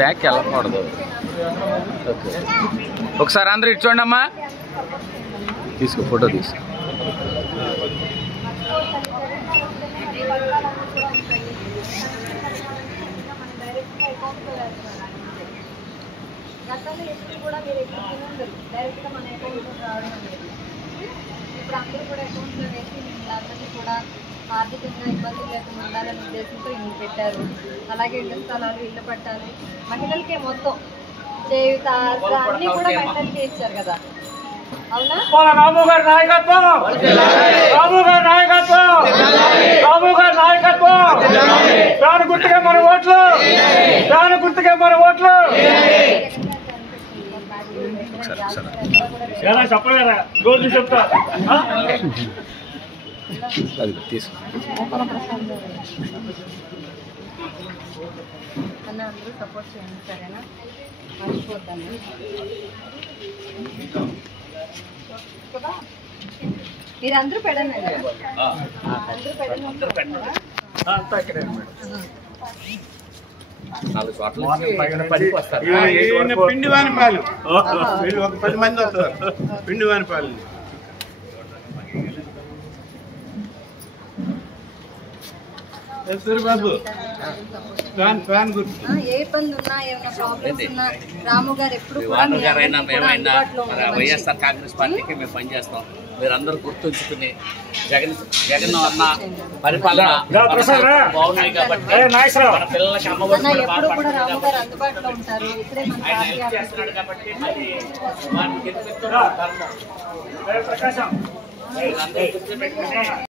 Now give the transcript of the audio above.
Back వెళ్ళకూడదు. Okay, ఒకసారి అందరూ ఇటు చూడండి అమ్మా. తీసుకో, ఫోటో తీసుకో. గతంలో ఎప్పుడు కూడా మీరు ఎక్కడ తినందరు డైరెక్ట్గా మన అకౌంట్లో రావడం అనేది. ఇప్పుడు అందరూ కూడా అకౌంట్లో వేసి అందరికీ కూడా ఆర్థికంగా ఇబ్బందులు లేకుండా ఉండాలనే ఉద్దేశంతో ఇల్లు పెట్టారు. అలాగే ఇళ్ల స్థలాలు, ఇళ్ల పట్టాలు మహిళలకే మొత్తం చేయుత అన్నీ కూడా మహిళలకే ఇచ్చారు కదా. అవునా? రాము గారి నాయకత్వం, రాము గారి నాయకత్వం, రాము గారి నాయకత్వం. దాని గుర్తుకే మన ఓట్లు, దాని గుర్తుకే మన ఓట్లు. చెప్పలేరా రోజు చెప్తా. అన్న అందరూ సపోర్ట్ చేయండి, సరేనా? మర్చిపోద్దాన్ని మీరందరూ పెడండి, అందరూ పెడని. పిండివానిపాలు 10 మంది వస్తారు. పిండివానిపాలు బాబు ఏ ఇబ్బంది ఉన్నా, ఏమైనా ప్రాబ్లమ్స్ ఉన్నా రాము గారు ఎప్పుడు వైఎస్ఆర్ కాంగ్రెస్ పార్టీకి మేము పనిచేస్తాం. మీరందరూ గుర్తుంచుకుని జగన్ అన్న పరిపాలన బాగున్నాయి కాబట్టి మన పిల్లలకి ఎప్పుడు కూడా రాము గారు అందుబాటులో ఉంటారు. ఇక్కడే మన